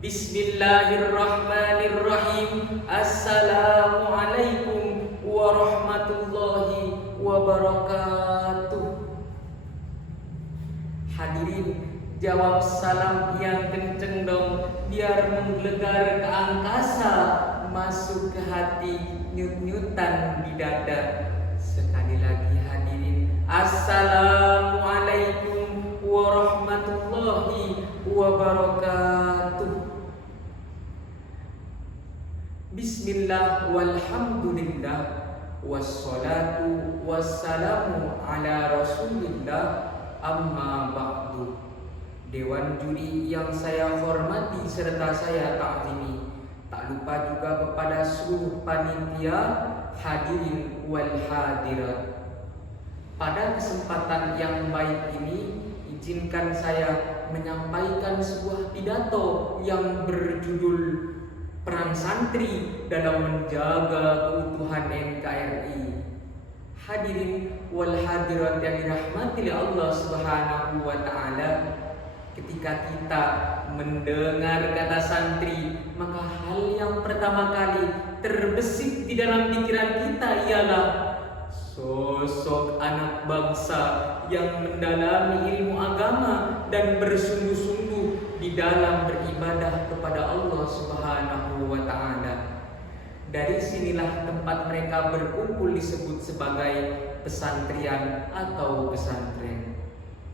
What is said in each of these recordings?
Bismillahirrahmanirrahim. Assalamualaikum warahmatullahi wabarakatuh. Hadirin, jawab salam yang kenceng dong, biar menggelegar ke angkasa, masuk ke hati, nyut-nyutan di dada. Sekali lagi hadirin, Assalamualaikum warahmatullahi wabarakatuh. Bismillah walhamdulillah wassalatu wassalamu ala rasulillah, amma ba'du. Dewan juri yang saya hormati serta saya takzimi, tak lupa juga kepada seluruh panitia, hadirin wal hadirat. Pada kesempatan yang baik ini, izinkan saya menyampaikan sebuah pidato yang berjudul Peran Santri dalam Menjaga Keutuhan NKRI. Hadirin wal hadirat yang dirahmati oleh Allah Subhanahu wa taala, ketika kita mendengar kata santri, maka hal yang pertama kali terbesit di dalam pikiran kita ialah sosok anak bangsa yang mendalami ilmu agama dan bersungguh-sungguh di dalam beribadah kepada Allah Subhanahu wa taala. Dari sinilah tempat mereka berkumpul disebut sebagai pesantrian atau pesantren.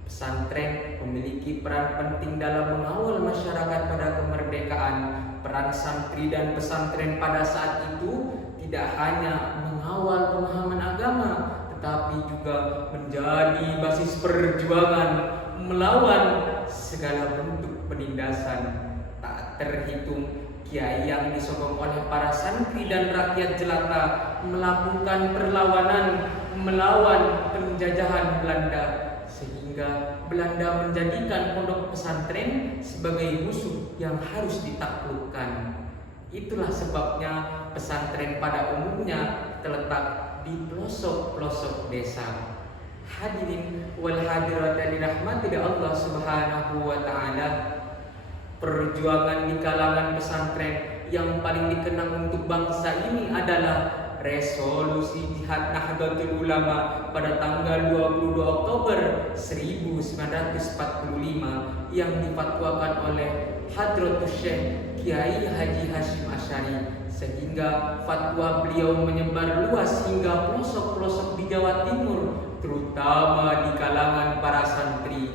Pesantren memiliki peran penting dalam mengawal masyarakat pada kemerdekaan. Peran santri dan pesantren pada saat itu tidak hanya mengawal pemahaman agama, tetapi juga menjadi basis perjuangan melawan segala bentuk penindasan. Tak terhitung kiai yang disokong oleh para santri dan rakyat jelata melakukan perlawanan melawan penjajahan Belanda, sehingga Belanda menjadikan pondok pesantren sebagai musuh yang harus ditaklukkan. Itulah sebabnya pesantren pada umumnya terletak di pelosok-pelosok desa. Hadirin wal hadirat yang dirahmati Allah Subhanahu wa taala, perjuangan di kalangan pesantren yang paling dikenang untuk bangsa ini adalah resolusi Jihad Nahdlatul Ulama pada tanggal 22 Oktober 1945 yang difatwakan oleh Hadratus Syekh Kiai Haji Hashim Asy'ari, sehingga fatwa beliau menyebar luas hingga pelosok-pelosok di Jawa Timur, terutama di kalangan para santri.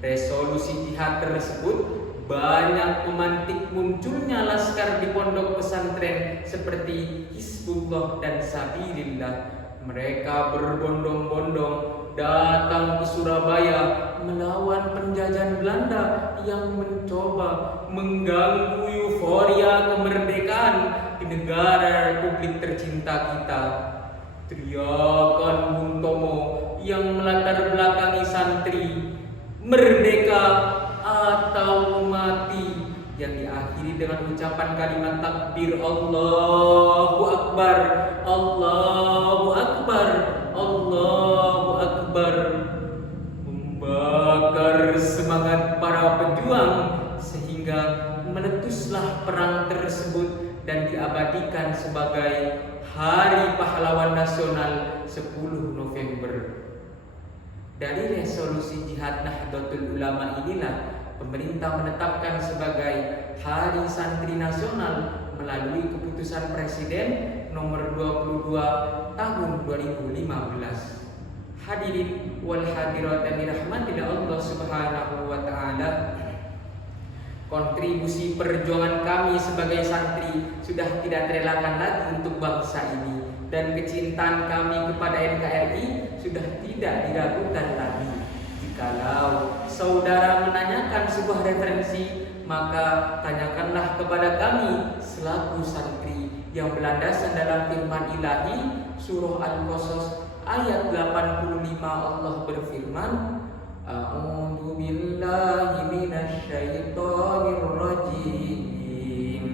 Resolusi jihad tersebut banyak memantik munculnya laskar di pondok pesantren seperti Hizbullah dan Sabilillah. Mereka berbondong-bondong datang ke Surabaya melawan penjajahan Belanda yang mencoba mengganggu euforia kemerdekaan di negara Republik tercinta kita. Teriakan Bung Tomo yang melatar belakangi santri, "Merdeka atau mati," yang diakhiri dengan ucapan kalimat takbir Allahu Akbar, Allahu Akbar, Allahu Akbar, membakar semangat para pejuang sehingga meletuslah perang tersebut dan diabadikan sebagai Hari Pahlawan Nasional 10 November. Dari resolusi Jihad Nahdlatul Ulama inilah pemerintah menetapkan sebagai Hari Santri Nasional melalui keputusan Presiden nomor 22 tahun 2015. Hadirin wal hadirat yang dirahmati Allah Subhanahu wa taala, kontribusi perjuangan kami sebagai santri sudah tidak terelakkan lagi untuk bangsa ini, dan kecintaan kami kepada NKRI sudah tidak diragukan lagi. Jikalau saudara menanyakan sebuah referensi, maka tanyakanlah kepada kami selaku santri yang berlandaskan dalam firman ilahi surah Al-Qasas ayat 85. Allah berfirman, A'udzu billahi minasyaitonir rajim.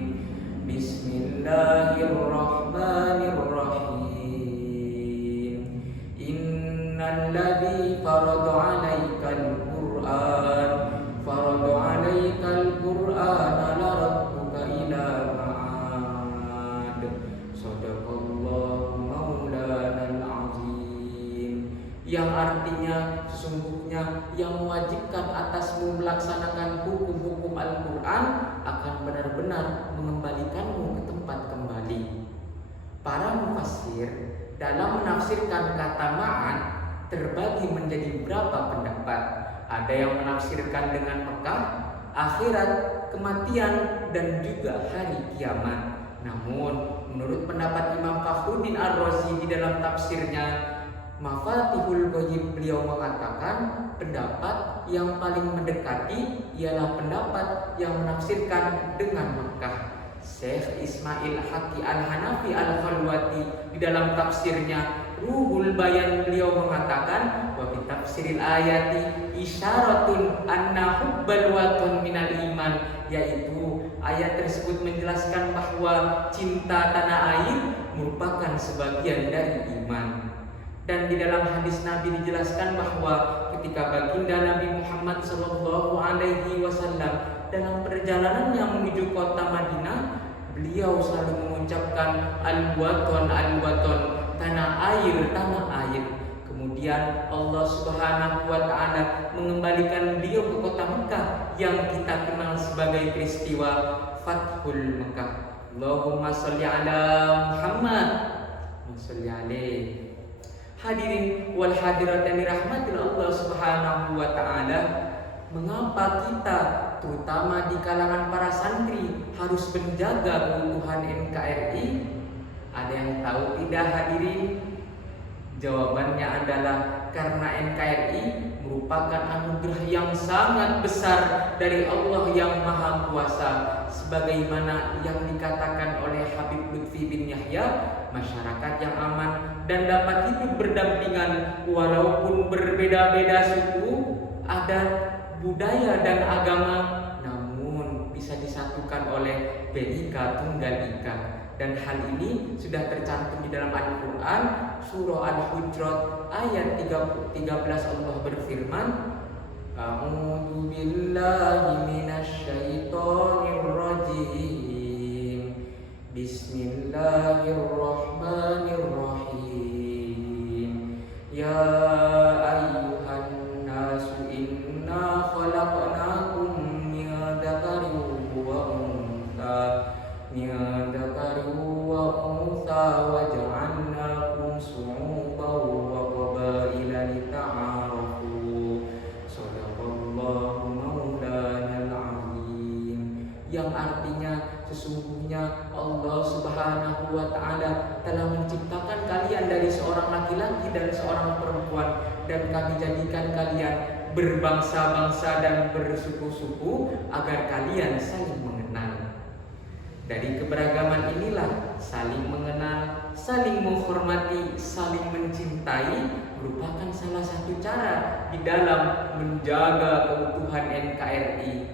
Bismillahirrahmanirrahim. Innalladzi farada 'alaikal Qur'an farada 'alaikal Qur'ana melaksanakan hukum-hukum Al-Quran akan benar-benar mengembalikanmu ke tempat kembali. Para mufassir dalam menafsirkan kata ma'ad terbagi menjadi beberapa pendapat. Ada yang menafsirkan dengan Mekah, akhirat, kematian, dan juga hari kiamat. Namun, menurut pendapat Imam Fakhruddin Ar-Razi di dalam tafsirnya Mafatihul Ghaib, beliau mengatakan pendapat yang paling mendekati ialah pendapat yang menafsirkan dengan Mekah. Syekh Ismail Haqi Al-Hanafi Al-Khalwati di dalam tafsirnya Ruhul Bayan, beliau mengatakan wa bi tafsiril ayati isyaratun anna hubbal watun minal iman, yaitu ayat tersebut menjelaskan bahwa cinta tanah air merupakan sebagian dari iman. Dan di dalam hadis Nabi dijelaskan bahwa ketika baginda Nabi Muhammad SAW dalam perjalanannya menuju kota Madinah, beliau selalu mengucapkan al-waton, al-waton, tanah air, tanah air. Kemudian Allah Subhanahu wa Ta'ala mengembalikan beliau ke kota Mekah yang kita kenal sebagai peristiwa Fathul Mekah. Allahumma sholli ala Muhammad wa sholli alaihi. Hadirin wal hadirat yang dirahmati Allah Subhanahu wa Ta'ala, mengapa kita terutama di kalangan para santri harus menjaga keutuhan NKRI? Ada yang tahu tidak hadirin? Jawabannya adalah karena NKRI merupakan anugerah yang sangat besar dari Allah yang Maha Kuasa, sebagaimana yang dikatakan oleh Habib Lutfi bin Yahya, masyarakat yang aman dan dapat hidup berdampingan walaupun berbeda-beda suku, adat, budaya dan agama, namun bisa disatukan oleh Bhinneka Tunggal Ika. Dan hal ini sudah tercantum di dalam Al-Quran, surah Al-Hujurat ayat 13. Allah berfirman, A'udzu billahi minasy syaithanir rajim. Bismillahirrahmanirrahim. Ya ayyuhan nasu inna khalaqnakum min dzakarin wa untha wa ja'alnakum syu'uban wa qabaila lita'arafu. Shadaqallahu maulanal azim. Yang artinya sesungguhnya Allah Subhanahu wa Ta'ala telah menciptakan kalian dari seorang laki-laki dan seorang perempuan, dan kami jadikan kalian berbangsa-bangsa dan bersuku-suku agar kalian saling mengenal. Dari keberagaman inilah saling mengenal, saling menghormati, saling mencintai merupakan salah satu cara di dalam menjaga keutuhan NKRI.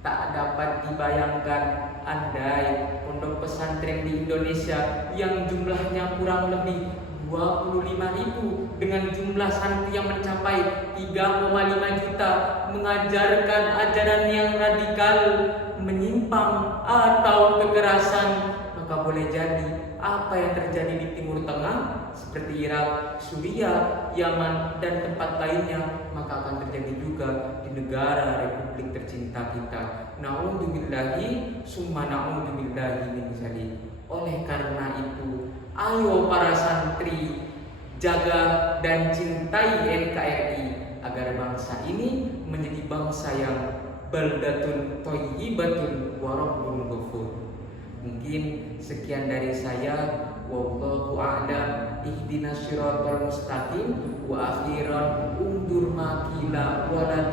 Tak dapat dibayangkan andai pondok pesantren di Indonesia yang jumlahnya kurang lebih 25.000 dengan jumlah santri yang mencapai 3,5 juta mengajarkan ajaran yang radikal, menyimpang atau kekerasan, maka boleh jadi apa yang terjadi di Timur Tengah seperti Irak, Suriah, Yaman, dan tempat lainnya, maka akan terjadi juga di negara Republik tercinta kita. Na'udzubillahi summa na'udzubillahi min dzalik. Oleh karena itu, ayo para santri, jaga dan cintai NKRI agar bangsa ini menjadi bangsa yang baldatun thayyibatun wa rabbun ghafur. Mungkin sekian dari saya. Wallahu a'lam. Ihdinas siratal mustaqim. Wa akhiran undur makila wa la